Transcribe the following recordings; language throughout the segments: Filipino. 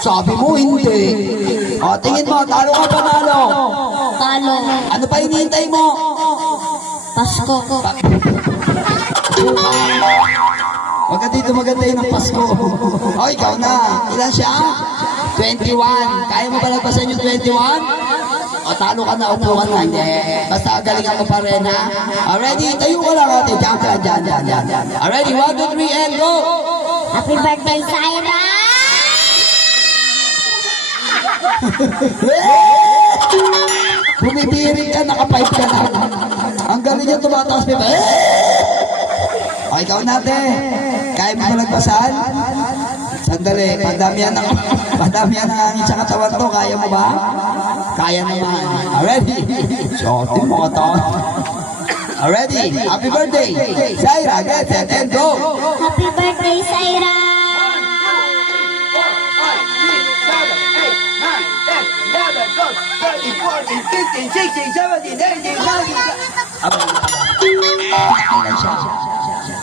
Sabi mo, hindi. O, tingin mo, talo ka panalo. Talo. Ano pa hinihintay mo? Pasko. Huwag ka dito magantay ng Pasko. O, ikaw na. Ilan siya? 21. Kaya mo ba nagpasan yung 21? O, talo ka na, upo ka na. Hindi. Basta galingan mo pa rin, ha? Ready? Tayo ka lang, ate. Diyan. Ready? 1, 2, 3, and go! Happy birthday, Syra! Bumibiring ka, naka-pipe ka na. Ang galing niya tumataas pa. O, ikaw natin. Kaya mo ba nagpasan? Sandali, padamihan ng hangin sa katawan to. Kaya mo ba? Kaya naman. Ready? Sotin mo ka to. Ready? Happy birthday! Syra, get set and go! Happy birthday, Syra!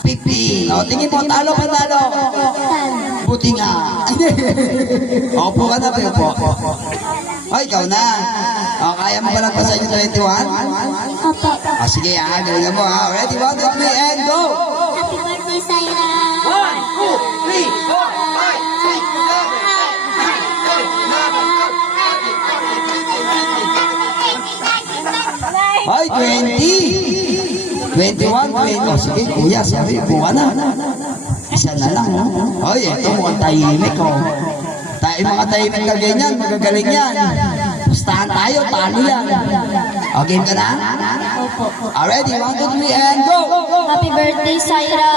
15. O, tingin mo, talo panalo. Buti nga. Opo ka na, po. O, ikaw na. O, kaya mo ba nagpasan yung 21? Opo. O, sige ha, galingan mo ha. Ready, 1, 2, 3, and go! Happy birthday, Syra! 1, 2, 3, 4, 5, 6, 7, 8, 9, 10. Ay, 20! 21, 20. O, sige, kuya, sabi, buka na. Isa na lang, ha? Oy, ito mukhang tahimik, oh. Mga tahimik na ganyan, magagaling yan. Pustahan tayo, talo yan. O, game ka na? Ready, 1, 2, 3, and go! Happy birthday, Syra!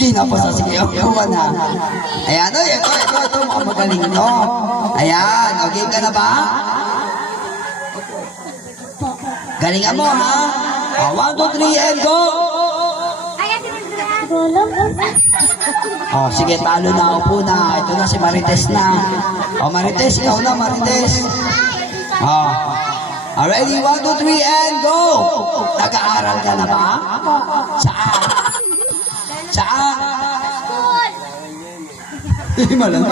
Kinapos na sige, buka na. Ayan, o, ito, mukhang magaling to. Ayan, okay ka na ba? Galingan mo, ha? 1, 2, 3, and go! Oh, sige, talo na, upo na. Ito na si Marites na. Oh, Marites, ikaw na, Marites. Oh. Ready, 1, 2, 3, and go! Nag-aaral ka na ba? Saan? Saan? Malamang.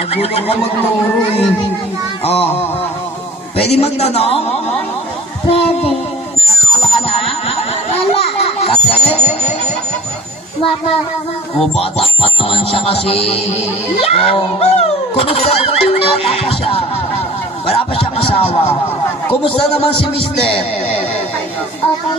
Magulong ka magturo eh. Oh. Pwede magtanong? Pwede. Nakawa ka na? Wala. Kasi? Bata. O, bata pa naman siya kasi. Oh. Kumusta? Wala pa siya. Wala pa siyang asawa. Kumusta naman si Mister? Okay.